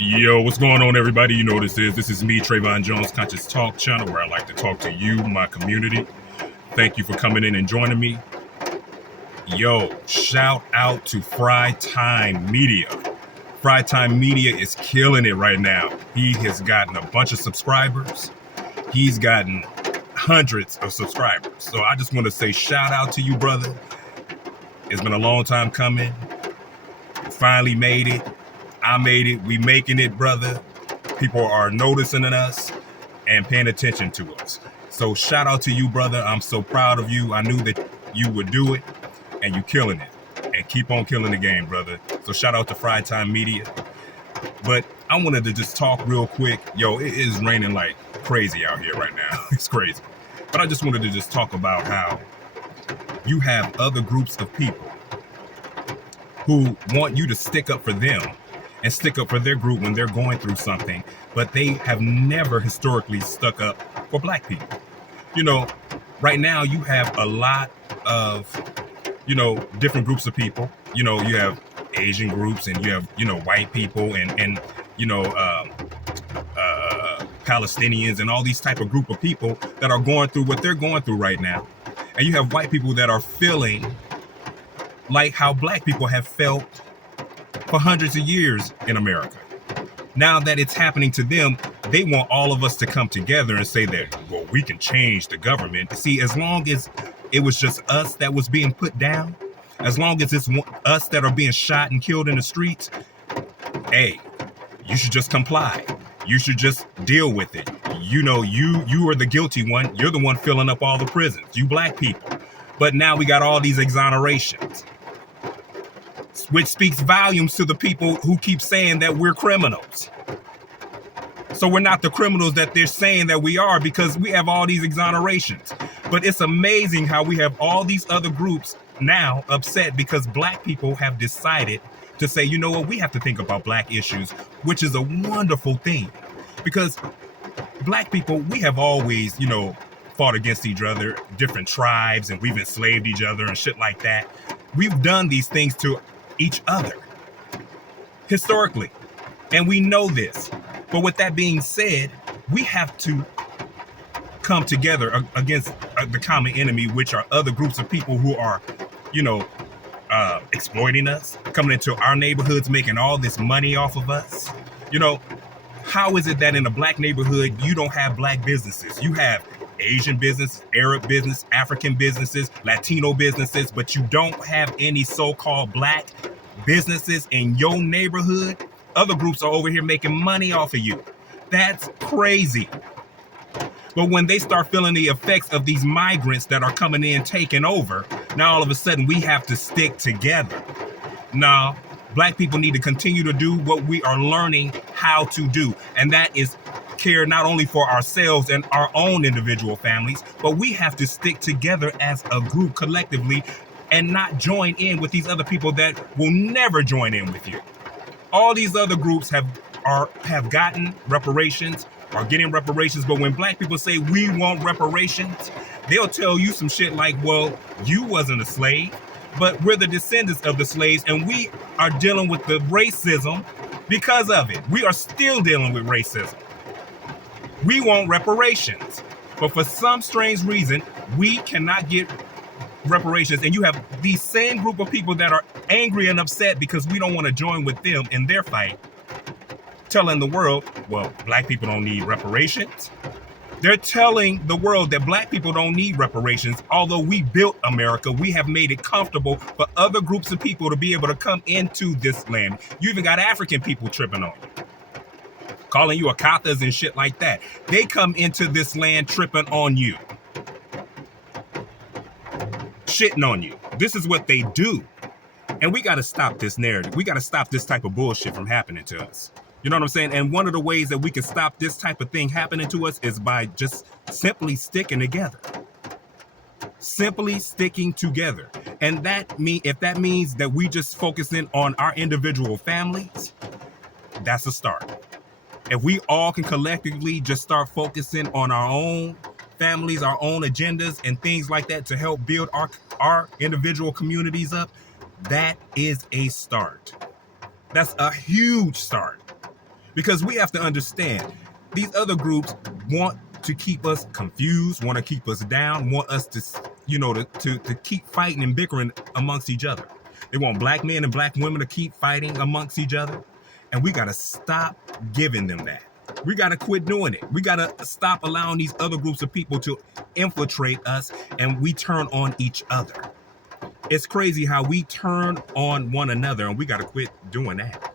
Yo, what's going on, everybody? You know what this is me, Trayvon Jones, Conscious Talk channel, where I like to talk to you, my community. Thank you for coming in and joining me. Yo, shout out to Fry Time Media. Fry Time Media is killing it right now. He has gotten a bunch of subscribers. He's gotten hundreds of subscribers. So I just want to say shout out to you, brother. It's been a long time coming. We finally made it. I made it. We making it, brother. People are noticing us and paying attention to us. So shout out to you, brother. I'm so proud of you. I knew that you would do it, and you killing it. And keep on killing the game, brother. So shout out to Fry Time Media. But I wanted to just talk real quick. Yo, it is raining like crazy out here right now. It's crazy. But I just wanted to just talk about how you have other groups of people who want you to stick up for them and stick up for their group when they're going through something, but they have never historically stuck up for black people. You know, right now you have a lot of, different groups of people. You know, you have Asian groups and you have, white people and Palestinians and all these type of group of people that are going through what they're going through right now. And you have white people that are feeling like how black people have felt for hundreds of years in America. Now that it's happening to them, they want all of us to come together and say that, well, we can change the government. See, as long as it was just us that was being put down, as long as it's us that are being shot and killed in the streets, hey, you should just comply. You should just deal with it. You know, you are the guilty one. You're the one filling up all the prisons, you black people. But now we got all these exonerations, which speaks volumes to the people who keep saying that we're criminals. So we're not the criminals that they're saying that we are, because we have all these exonerations. But it's amazing how we have all these other groups now upset because black people have decided to say, you know what, we have to think about black issues, which is a wonderful thing. Because black people, we have always, fought against each other, different tribes, and we've enslaved each other and shit like that. We've done these things to each other historically, and we know this. But with that being said, we have to come together against the common enemy, which are other groups of people who are, exploiting us, coming into our neighborhoods, making all this money off of us. How is it that in a black neighborhood you don't have black businesses? You have Asian business, Arab business, African businesses, Latino businesses, but you don't have any so-called black businesses in your neighborhood. Other groups are over here making money off of you. That's crazy. But when they start feeling the effects of these migrants that are coming in, taking over, now all of a sudden we have to stick together. Now, black people need to continue to do what we are learning how to do, and that is care not only for ourselves and our own individual families, but we have to stick together as a group collectively and not join in with these other people that will never join in with you. All these other groups have gotten reparations, are getting reparations, but when black people say we want reparations, they'll tell you some shit like, well, you wasn't a slave, but we're the descendants of the slaves, and we are dealing with the racism because of it. We are still dealing with racism. We want reparations, but for some strange reason, we cannot get reparations. And you have these same group of people that are angry and upset because we don't want to join with them in their fight, telling the world, well, black people don't need reparations. They're telling the world that black people don't need reparations. Although we built America, we have made it comfortable for other groups of people to be able to come into this land. You even got African people tripping on you, calling you Akathas and shit like that. They come into this land tripping on you, shitting on you. This is what they do. And we got to stop this narrative. We got to stop this type of bullshit from happening to us. You know what I'm saying? And one of the ways that we can stop this type of thing happening to us is by just simply sticking together. Simply sticking together. And if that means that we just focusing on our individual families, that's a start. If we all can collectively just start focusing on our own families, our own agendas and things like that to help build our individual communities up, that is a start. That's a huge start. Because we have to understand, these other groups want to keep us confused, want to keep us down, want us to, to keep fighting and bickering amongst each other. They want black men and black women to keep fighting amongst each other. And we got to stop giving them that. We got to quit doing it. We got to stop allowing these other groups of people to infiltrate us, and we turn on each other. It's crazy how we turn on one another, and we got to quit doing that.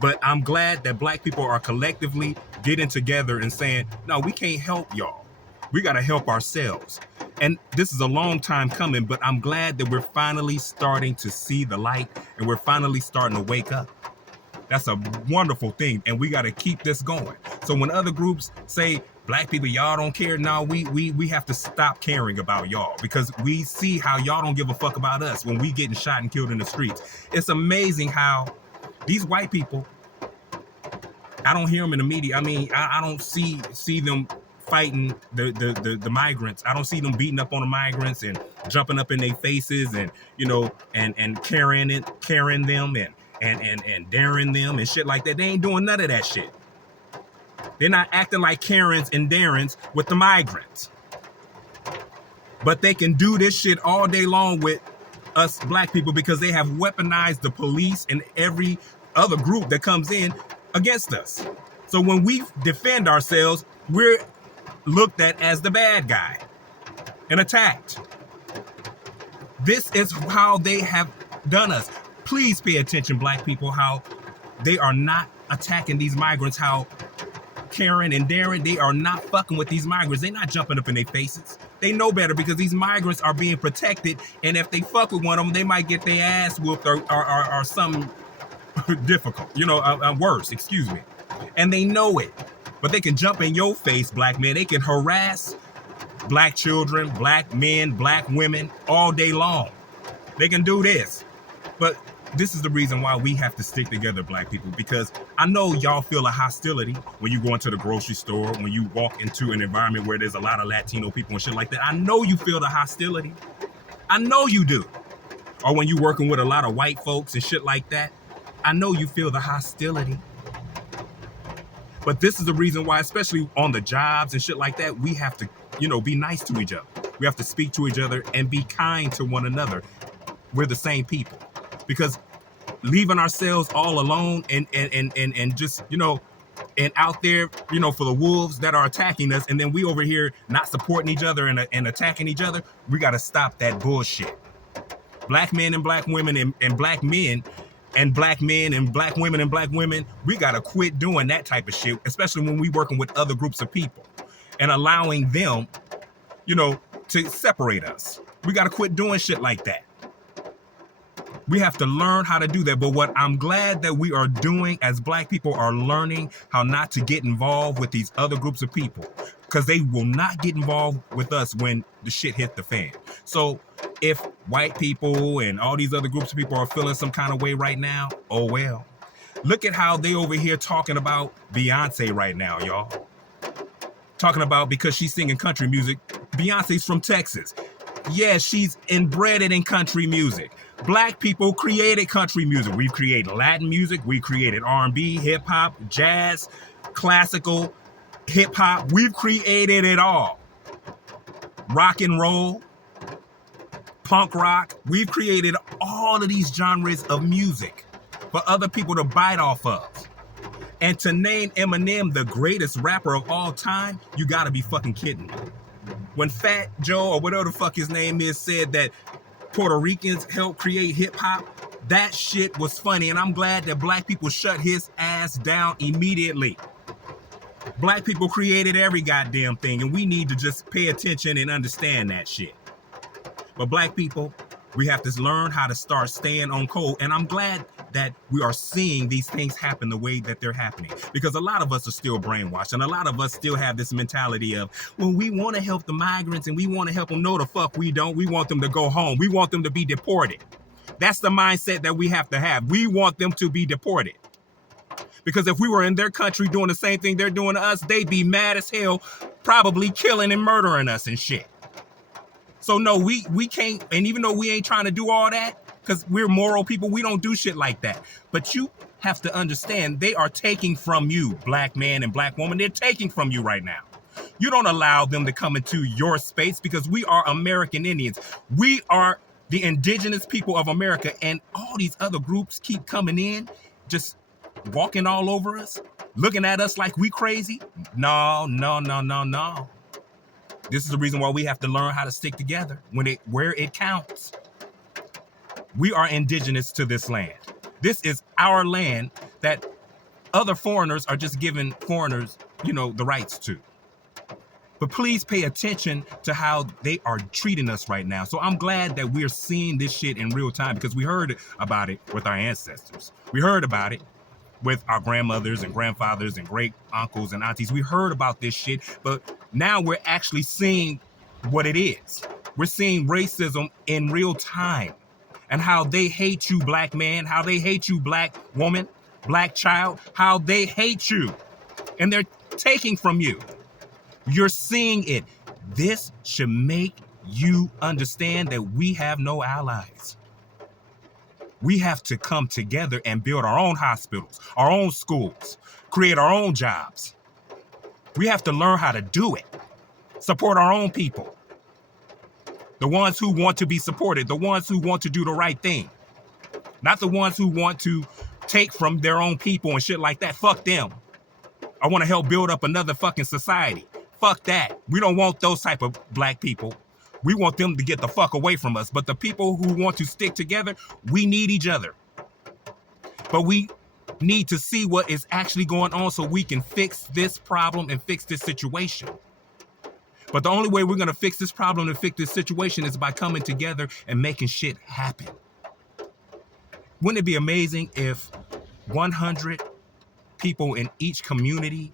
But I'm glad that black people are collectively getting together and saying, no, we can't help y'all. We got to help ourselves. And this is a long time coming, but I'm glad that we're finally starting to see the light, and we're finally starting to wake up. That's a wonderful thing, and we got to keep this going. So when other groups say, black people, y'all don't care, now we have to stop caring about y'all, because we see how y'all don't give a fuck about us when we getting shot and killed in the streets. It's amazing how these white people, I don't hear them in the media. I mean, I don't see them fighting the migrants. I don't see them beating up on the migrants and jumping up in their faces and, and carrying them and daring them and shit like that. They ain't doing none of that shit. They're not acting like Karens and Darrens with the migrants. But they can do this shit all day long with us black people because they have weaponized the police and every other group that comes in against us. So when we defend ourselves, we're looked at as the bad guy and attacked. This is how they have done us. Please pay attention, black people, how they are not attacking these migrants, how Karen and Darren, they are not fucking with these migrants. They're not jumping up in their faces. They know better because these migrants are being protected, and if they fuck with one of them, they might get their ass whooped or something difficult, worse, excuse me. And they know it. But they can jump in your face, black men. They can harass black children, black men, black women all day long. They can do this. But this is the reason why we have to stick together, black people, because I know y'all feel a hostility when you go into the grocery store, when you walk into an environment where there's a lot of Latino people and shit like that. I know you feel the hostility. I know you do. Or when you're working with a lot of white folks and shit like that. I know you feel the hostility. But this is the reason why, especially on the jobs and shit like that, we have to, be nice to each other. We have to speak to each other and be kind to one another. We're the same people. Because leaving ourselves all alone and just, and out there, for the wolves that are attacking us, and then we over here not supporting each other and attacking each other, we got to stop that bullshit. Black men and black women and black men and black men and black women and black women, we got to quit doing that type of shit, especially when we working with other groups of people and allowing them, to separate us. We got to quit doing shit like that. We have to learn how to do that. But what I'm glad that we are doing as black people are learning how not to get involved with these other groups of people, because they will not get involved with us when the shit hit the fan. So if white people and all these other groups of people are feeling some kind of way right now, oh well. Look at how they over here talking about Beyonce right now, y'all. Talking about because she's singing country music. Beyonce's from Texas. Yeah, she's embedded in country music. Black people created country music. We've created Latin music. We created R&B, hip hop, jazz, classical, hip hop. We've created it all. Rock and roll, punk rock. We've created all of these genres of music for other people to bite off of. And to name Eminem the greatest rapper of all time, you gotta be fucking kidding me. When Fat Joe or whatever the fuck his name is said that Puerto Ricans helped create hip hop, that shit was funny. And I'm glad that black people shut his ass down immediately. Black people created every goddamn thing, and we need to just pay attention and understand that shit. But black people, we have to learn how to start staying on code. And I'm glad that we are seeing these things happen the way that they're happening, because a lot of us are still brainwashed, and a lot of us still have this mentality of, well, we want to help the migrants and we want to help them. No, the fuck we don't. We want them to go home. We want them to be deported. That's the mindset that we have to have. We want them to be deported, because if we were in their country doing the same thing they're doing to us, they'd be mad as hell, probably killing and murdering us and shit. So no, we can't. And even though we ain't trying to do all that, because we're moral people. We don't do shit like that. But you have to understand, they are taking from you, black man and black woman. They're taking from you right now. You don't allow them to come into your space because we are American Indians. We are the indigenous people of America, and all these other groups keep coming in, just walking all over us, looking at us like we crazy. No. This is the reason why we have to learn how to stick together where it counts. We are indigenous to this land. This is our land that other foreigners are just giving foreigners, the rights to. But please pay attention to how they are treating us right now. So I'm glad that we're seeing this shit in real time, because we heard about it with our ancestors. We heard about it with our grandmothers and grandfathers and great uncles and aunties. We heard about this shit, but now we're actually seeing what it is. We're seeing racism in real time, and how they hate you, black man, how they hate you, black woman, black child, how they hate you, and they're taking from you. You're seeing it. This should make you understand that we have no allies. We have to come together and build our own hospitals, our own schools, create our own jobs. We have to learn how to do it. Support our own people. The ones who want to be supported, the ones who want to do the right thing. Not the ones who want to take from their own people and shit like that. Fuck them. I want to help build up another fucking society. Fuck that. We don't want those type of black people. We want them to get the fuck away from us. But the people who want to stick together, we need each other. But we need to see what is actually going on so we can fix this problem and fix this situation. But the only way we're going to fix this problem and fix this situation is by coming together and making shit happen. Wouldn't it be amazing if 100 people in each community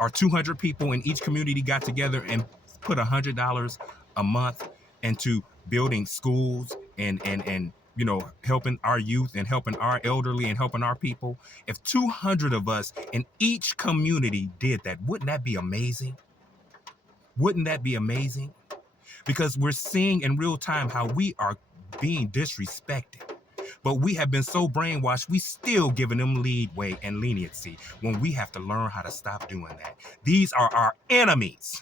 or 200 people in each community got together and put $100 a month into building schools and helping our youth and helping our elderly and helping our people? If 200 of us in each community did that, wouldn't that be amazing? Wouldn't that be amazing? Because we're seeing in real time how we are being disrespected. But we have been so brainwashed, we still giving them leeway and leniency when we have to learn how to stop doing that. These are our enemies.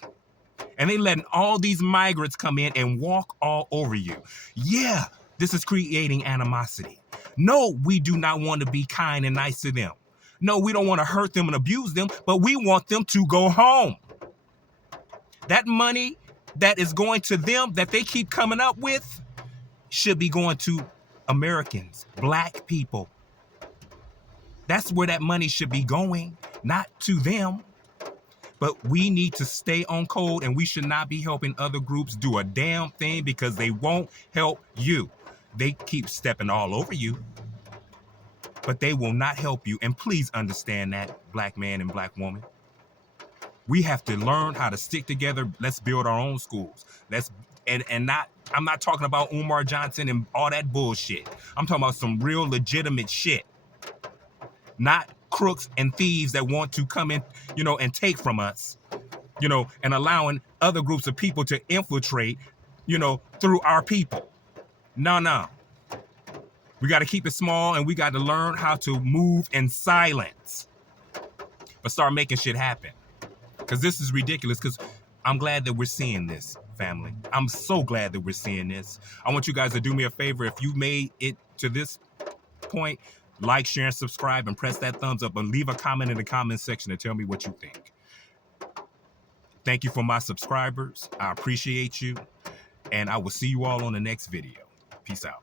And they letting all these migrants come in and walk all over you. Yeah, this is creating animosity. No, we do not want to be kind and nice to them. No, we don't want to hurt them and abuse them, but we want them to go home. That money that is going to them that they keep coming up with should be going to Americans, black people. That's where that money should be going, not to them. But we need to stay on code, and we should not be helping other groups do a damn thing because they won't help you. They keep stepping all over you, but they will not help you. And please understand that, black man and black woman. We have to learn how to stick together. Let's build our own schools. I'm not talking about Umar Johnson and all that bullshit. I'm talking about some real legitimate shit. Not crooks and thieves that want to come in, and take from us, and allowing other groups of people to infiltrate, through our people. No. We got to keep it small, and we got to learn how to move in silence. But start making shit happen. Because this is ridiculous, because I'm glad that we're seeing this, family. I'm so glad that we're seeing this. I want you guys to do me a favor. If you made it to this point, like, share, and subscribe, and press that thumbs up, and leave a comment in the comment section to tell me what you think. Thank you for my subscribers. I appreciate you, and I will see you all on the next video. Peace out.